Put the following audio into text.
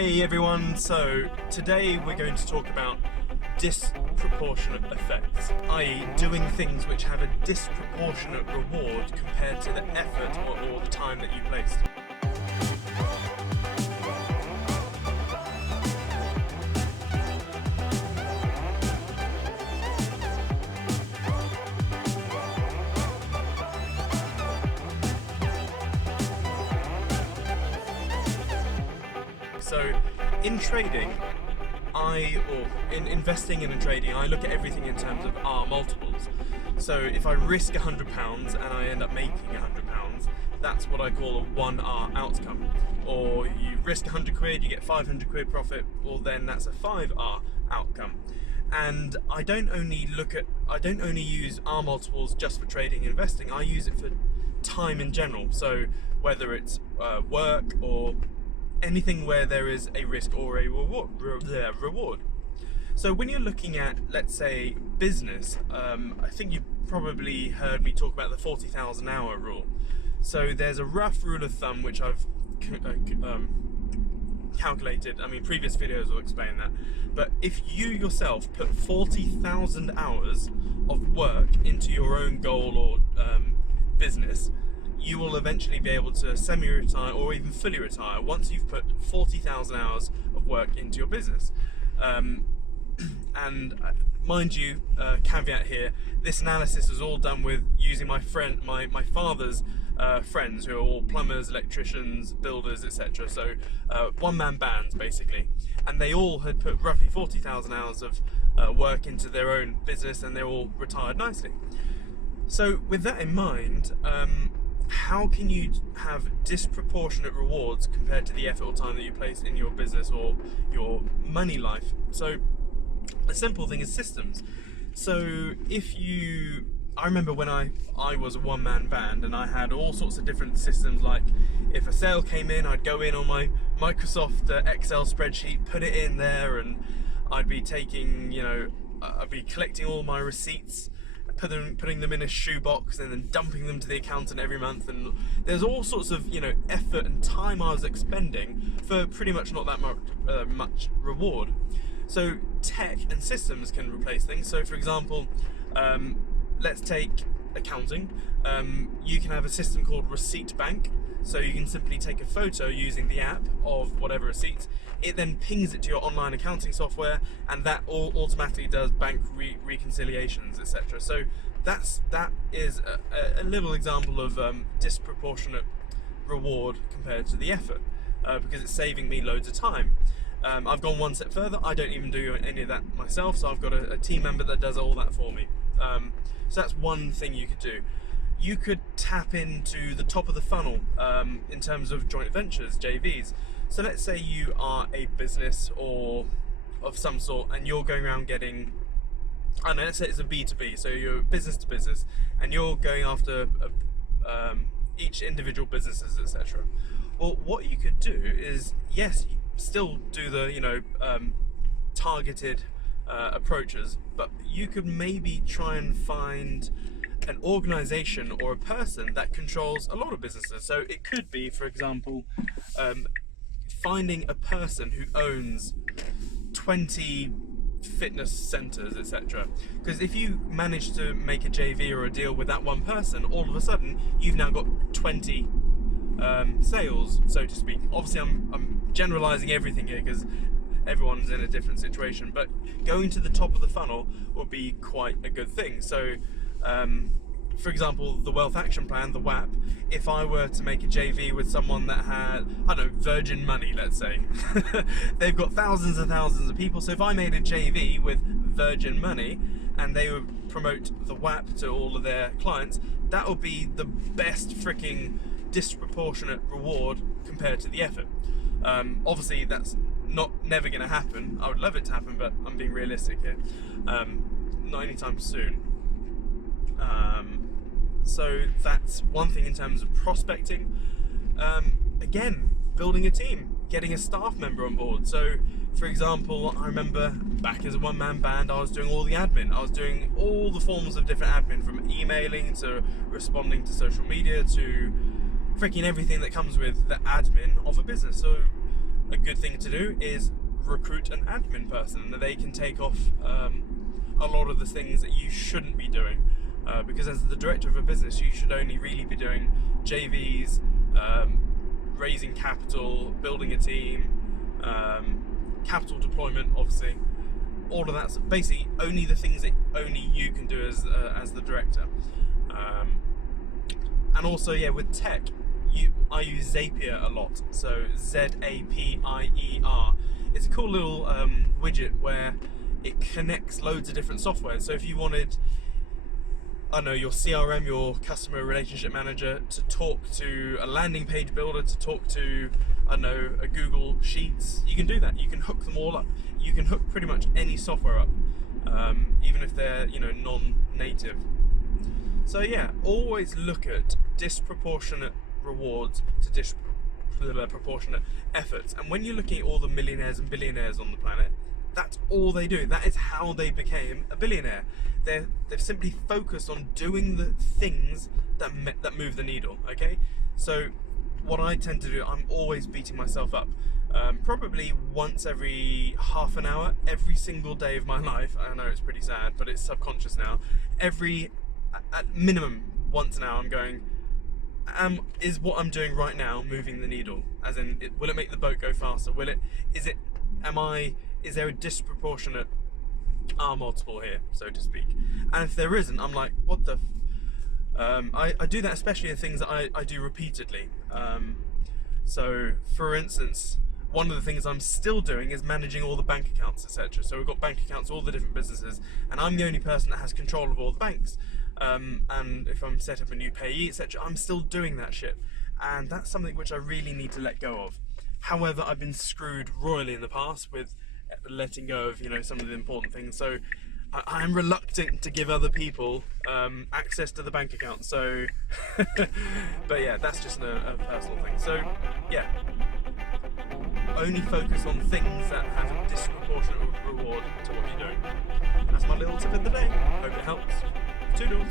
Hey everyone, so today we're going to talk about disproportionate effects, i.e. doing things which have a disproportionate reward compared to the effort or the time that you placed. So in trading, in investing and in trading, I look at everything in terms of R multiples. So if I risk £100 and I end up making £100, that's what I call a 1R outcome. Or you risk 100 quid, you get 500 quid profit, well then that's a 5R outcome. And I don't only use R multiples just for trading and investing, I use it for time in general. So whether it's work or anything where there is a risk or a reward. So when you're looking at, let's say, business, I think you probably heard me talk about the 40,000 hour rule. So there's a rough rule of thumb which I've calculated. I mean, previous videos will explain that. But if you yourself put 40,000 hours of work into your own goal or business, you will eventually be able to semi-retire or even fully retire once you've put 40,000 hours of work into your business. And mind you, caveat here, this analysis was all done with using my father's friends, who are all plumbers, electricians, builders, etc. So one-man bands basically, and they all had put roughly 40,000 hours of work into their own business, and they're all retired nicely. So with that in mind, how can you have disproportionate rewards compared to the effort or time that you place in your business or your money life? So a simple thing is systems. So I remember when I was a one-man band and I had all sorts of different systems, like if a sale came in, I'd go in on my Microsoft Excel spreadsheet, put it in there, and I'd be taking, I'd be collecting all my receipts, putting them in a shoebox and then dumping them to the accountant every month, and there's all sorts of effort and time I was expending for pretty much not that much reward. So tech and systems can replace things. So for example, let's take accounting. You can have a system called Receipt Bank. So you can simply take a photo using the app of whatever receipt. It then pings it to your online accounting software, and that all automatically does bank reconciliations, etc. So that is a little example of disproportionate reward compared to the effort, because it's saving me loads of time. I've gone one step further. I don't even do any of that myself, so I've got a team member that does all that for me. So that's one thing you could do. You could tap into the top of the funnel in terms of joint ventures, JVs. So let's say you are a business or of some sort, and you're going around getting, I don't know, let's say it's a B2B, so you're business to business, and you're going after each individual businesses, etc. Well, what you could do is, yes, still do the targeted approaches, but you could maybe try and find an organization or a person that controls a lot of businesses. So it could be, for example, finding a person who owns 20 fitness centers, etc. Because if you manage to make a JV or a deal with that one person, all of a sudden you've now got 20 sales, so to speak. Obviously I'm generalizing everything here because everyone's in a different situation, but going to the top of the funnel would be quite a good thing. So for example, the Wealth Action Plan, the WAP, if I were to make a JV with someone that had, I don't know, Virgin Money, let's say, they've got thousands and thousands of people, so if I made a JV with Virgin Money and they would promote the WAP to all of their clients, that would be the best freaking disproportionate reward compared to the effort. Obviously that's never going to happen. I would love it to happen, but I'm being realistic here. Not anytime soon. So that's one thing in terms of prospecting. Again, building a team, getting a staff member on board. So for example, I remember back as a one-man band, I was doing all the admin. I was doing all the forms of different admin, from emailing to responding to social media to freaking everything that comes with the admin of a business. So a good thing to do is recruit an admin person, that they can take off a lot of the things that you shouldn't be doing. Because as the director of a business, you should only really be doing JVs, raising capital, building a team, capital deployment, obviously. All of that's basically only the things that only you can do as the director. And also, yeah, with tech, I use Zapier a lot. So Zapier. It's a cool little widget where it connects loads of different software. So if you wanted, I don't know, your CRM, your customer relationship manager, to talk to a landing page builder, to talk to, I don't know, a Google Sheets, you can do that. You can hook them all up. You can hook pretty much any software up, even if they're, non-native. So yeah, always look at disproportionate rewards to disproportionate efforts. And when you're looking at all the millionaires and billionaires on the planet, that's all they do. That is how they became a billionaire. They've simply focused on doing the things that move the needle. Okay, so what I tend to do, I'm always beating myself up. Probably once every half an hour, every single day of my life. I know it's pretty sad, but it's subconscious now. At minimum once an hour, I'm going, is what I'm doing right now moving the needle? As in, will it make the boat go faster? Is there a disproportionate R multiple here, so to speak? And if there isn't, I'm like, what the I do that especially in things that I do repeatedly. So for instance, one of the things I'm still doing is managing all the bank accounts, etc. So we've got bank accounts, all the different businesses, and I'm the only person that has control of all the banks. And if I'm set up a new payee, etc., I'm still doing that shit. And that's something which I really need to let go of. However, I've been screwed royally in the past with letting go of, some of the important things. So I'm reluctant to give other people access to the bank account. So, but yeah, that's just a personal thing. So yeah, only focus on things that have a disproportionate reward to what you're doing. That's my little tip of the day. Hope it helps. Toodles.